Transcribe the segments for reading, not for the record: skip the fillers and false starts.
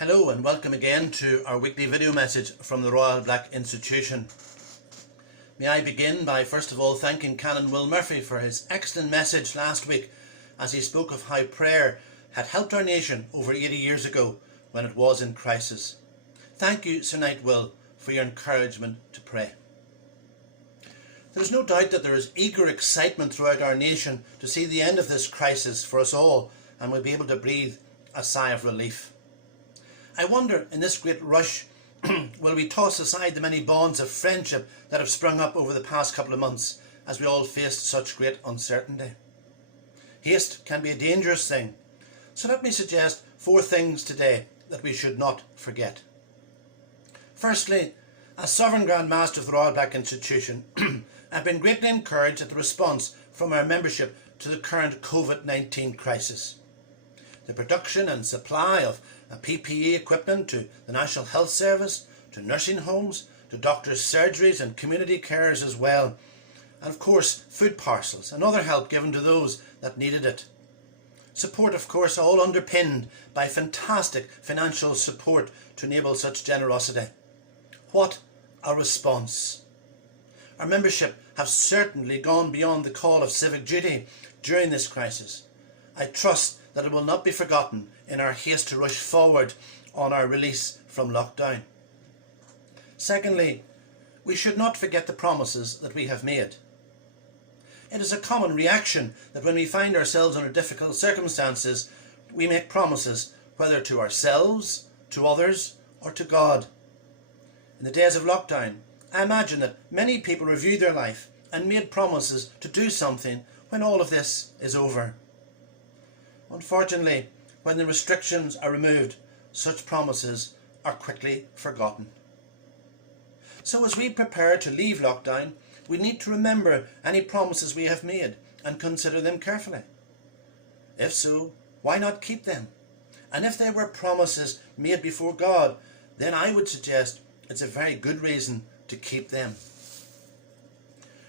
Hello and welcome again to our weekly video message from the Royal Black Institution. May I begin by first of all thanking Canon Will Murphy for his excellent message last week as he spoke of how prayer had helped our nation over 80 years ago when it was in crisis. Thank you, Sir Knight Will, for your encouragement to pray. There is no doubt that there is eager excitement throughout our nation to see the end of this crisis for us all, and we'll be able to breathe a sigh of relief. I wonder, in this great rush, will we toss aside the many bonds of friendship that have sprung up over the past couple of months as we all faced such great uncertainty? Haste can be a dangerous thing, so let me suggest 4 things today that we should not forget. Firstly, as Sovereign Grand Master of the Royal Black Institution, I've been greatly encouraged at the response from our membership to the current COVID-19 crisis. The production and supply of PPE equipment to the National Health Service, to nursing homes, to doctors' surgeries and community carers as well, and of course food parcels and other help given to those that needed it. Support, of course, all underpinned by fantastic financial support to enable such generosity. What a response! Our membership have certainly gone beyond the call of civic duty during this crisis. I trust that it will not be forgotten in our haste to rush forward on our release from lockdown. Secondly, we should not forget the promises that we have made. It is a common reaction that when we find ourselves under difficult circumstances, we make promises, whether to ourselves, to others, or to God. In the days of lockdown, I imagine that many people reviewed their life and made promises to do something when all of this is over. Unfortunately, when the restrictions are removed, such promises are quickly forgotten. So as we prepare to leave lockdown, we need to remember any promises we have made and consider them carefully. If so, why not keep them? And if they were promises made before God, then I would suggest it's a very good reason to keep them.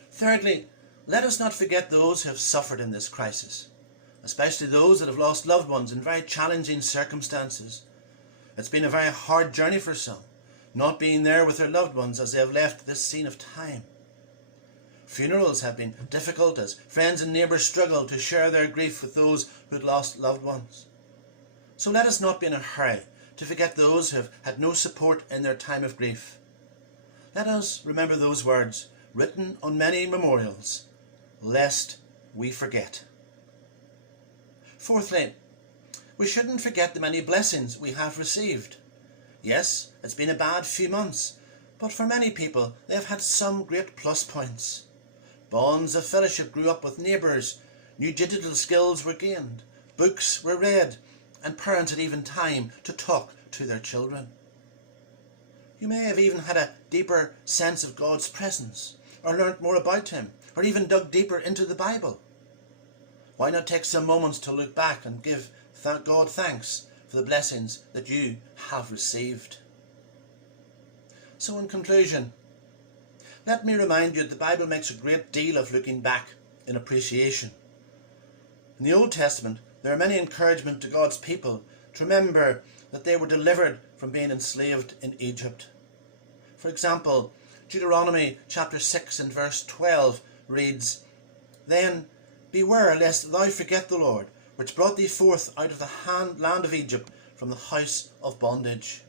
Thirdly, let us not forget those who have suffered in this crisis, especially those that have lost loved ones in very challenging circumstances. It's been a very hard journey for some, not being there with their loved ones as they have left this scene of time. Funerals have been difficult as friends and neighbours struggle to share their grief with those who had lost loved ones. So let us not be in a hurry to forget those who have had no support in their time of grief. Let us remember those words written on many memorials, lest we forget. Fourthly, we shouldn't forget the many blessings we have received. Yes, it's been a bad few months, but for many people they have had some great plus points. Bonds of fellowship grew up with neighbours, new digital skills were gained, books were read, and parents had even time to talk to their children. You may have even had a deeper sense of God's presence, or learnt more about Him, or even dug deeper into the Bible. Why not take some moments to look back and give God thanks for the blessings that you have received? So in conclusion, let me remind you that the Bible makes a great deal of looking back in appreciation. In the Old Testament, there are many encouragements to God's people to remember that they were delivered from being enslaved in Egypt. For example, Deuteronomy chapter 6 and verse 12 reads, "Then beware lest thou forget the Lord, which brought thee forth out of the land of Egypt from the house of bondage."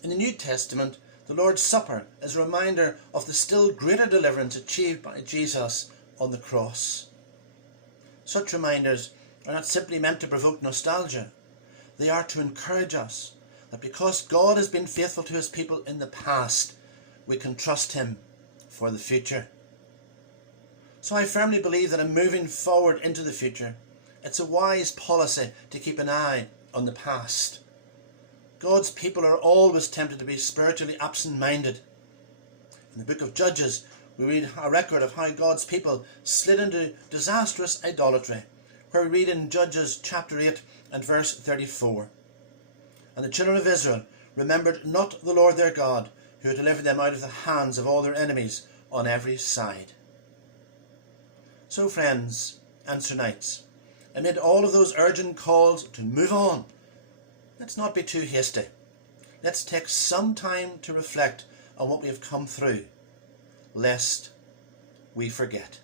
In the New Testament, the Lord's Supper is a reminder of the still greater deliverance achieved by Jesus on the cross. Such reminders are not simply meant to provoke nostalgia. They are to encourage us that because God has been faithful to His people in the past, we can trust Him for the future. So I firmly believe that in moving forward into the future, it's a wise policy to keep an eye on the past. God's people are always tempted to be spiritually absent-minded. In the book of Judges, we read a record of how God's people slid into disastrous idolatry, where we read in Judges chapter 8 and verse 34, "And the children of Israel remembered not the Lord their God, who had delivered them out of the hands of all their enemies on every side." So friends and Sir Knights, amid all of those urgent calls to move on, let's not be too hasty. Let's take some time to reflect on what we have come through, lest we forget.